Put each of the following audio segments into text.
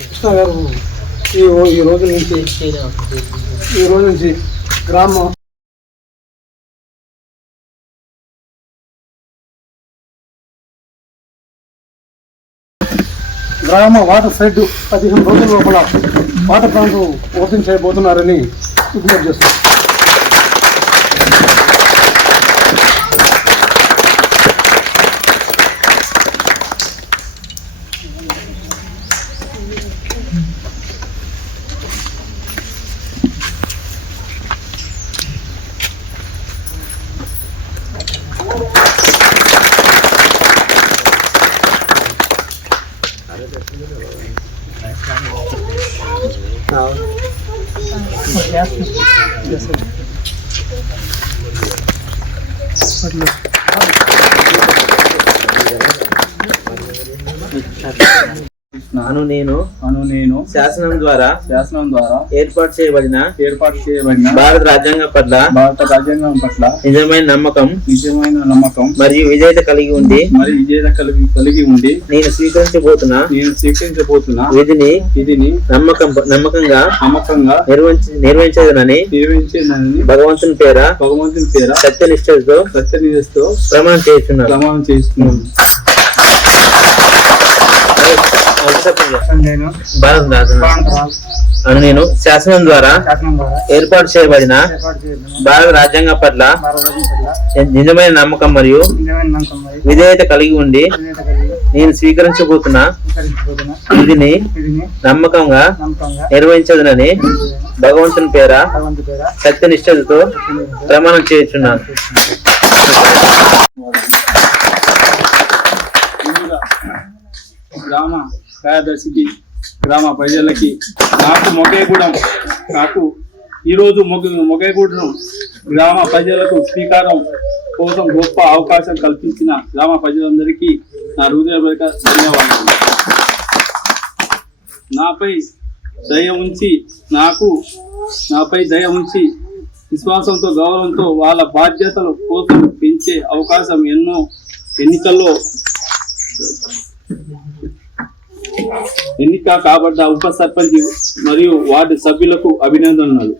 కృష్ణ గారు ఈ రోజు నుంచి గ్రామ వాటర్ షెడ్ 15 రోజుల లోపల వాటర్ ప్లాంట్ ఓపెన్ చేయబోతున్నారని విజ్ఞప్తి చేస్తున్నారు. అను నేను శాసనం ద్వారా ఏర్పాటు చేయబడిన భారత రాజ్యాంగం పట్ల నిజమైన నమ్మకం మరియు విధేయత కలిగి ఉండి నేను స్వీకరించబోతున్న విధిని నమ్మకంగా నిర్వహించదనని భగవంతుని పేర సత్యనిష్టతో ప్రమాణం చేస్తున్నాను. నేను శాసనం ద్వారా ఏర్పాటు చేయబడిన భారత రాజ్యాంగం పట్ల నిజమైన నమ్మకం మరియు విధేయత కలిగి ఉండి నేను స్వీకరించబోతున్న విధిని నమ్మకంగా నిర్వహించదనని భగవంతుని పేర సత్యనిష్టతో ప్రమాణం చేస్తున్నాను. గ్రామ కార్యదర్శికి, గ్రామ ప్రజలకి, నాకు ఈరోజు మొగేగూడెం గ్రామ ప్రజలకు శ్రీకారం కోసం గొప్ప అవకాశం కల్పించిన గ్రామ ప్రజలందరికీ నా హృదయపూర్వక ధన్యవాదాలు. నాపై దయ ఉంచి విశ్వాసంతో గౌరవంతో వాళ్ళ బాధ్యతల కోసం పెంచే అవకాశం ఎన్నికల్లో ఎన్నిక కాబడ్డ ఉప సర్పంచ్ మరియు వార్డు సభ్యులకు అభినందనలు.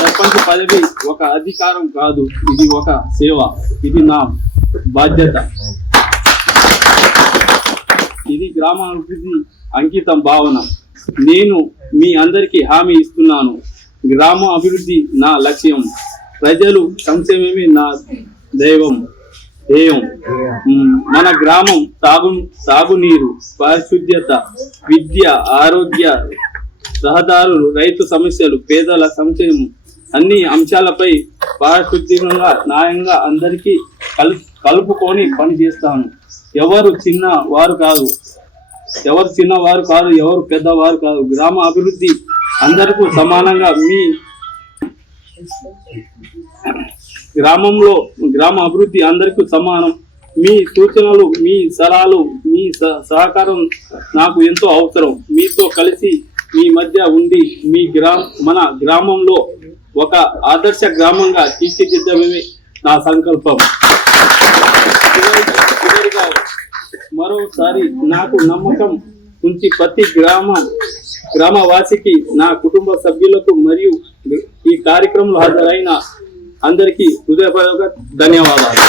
సర్పంచ్ పదవి ఒక అధికారం కాదు, ఇది ఒక సేవ. ఇది నా బాధ్యత. ఇది గ్రామాభివృద్ధి అంకితం భావన. నేను మీ అందరికీ హామీ ఇస్తున్నాను. గ్రామ అభివృద్ధి నా లక్ష్యం. ప్రజలు సంక్షేమమే నా ధ్యేయం. మన గ్రామం తాగునీరు, పారిశుద్ధ్యత, విద్య, ఆరోగ్య, రహదారులు, రైతు సమస్యలు, పేదల సంక్షేమం అన్ని అంశాలపై పారిశుద్ధ్యంగా న్యాయంగా అందరికీ కలుపుకొని పనిచేస్తాను. ఎవరు చిన్నవారు కాదు, ఎవరు పెద్దవారు కాదు. గ్రామ అభివృద్ధి అందరికీ సమానంగా. గ్రామ అభివృద్ధి అందరికీ సమానం. మీ సూచనలు, మీ సలహాలు, మీ సహకారం నాకు ఎంతో అవసరం. మీతో కలిసి మీ మధ్య ఉండి మన గ్రామంలో ఒక ఆదర్శ గ్రామంగా తీర్చిదిద్దడమే నా సంకల్పం. చివరిగా మరోసారి నాకు నమ్మకం ఉంచి ప్రతి గ్రామవాసికి, నా కుటుంబ సభ్యులకు మరియు ఈ కార్యక్రమంలో హాజరైన అందరికీ హృదయపూర్వక ధన్యవాదాలు.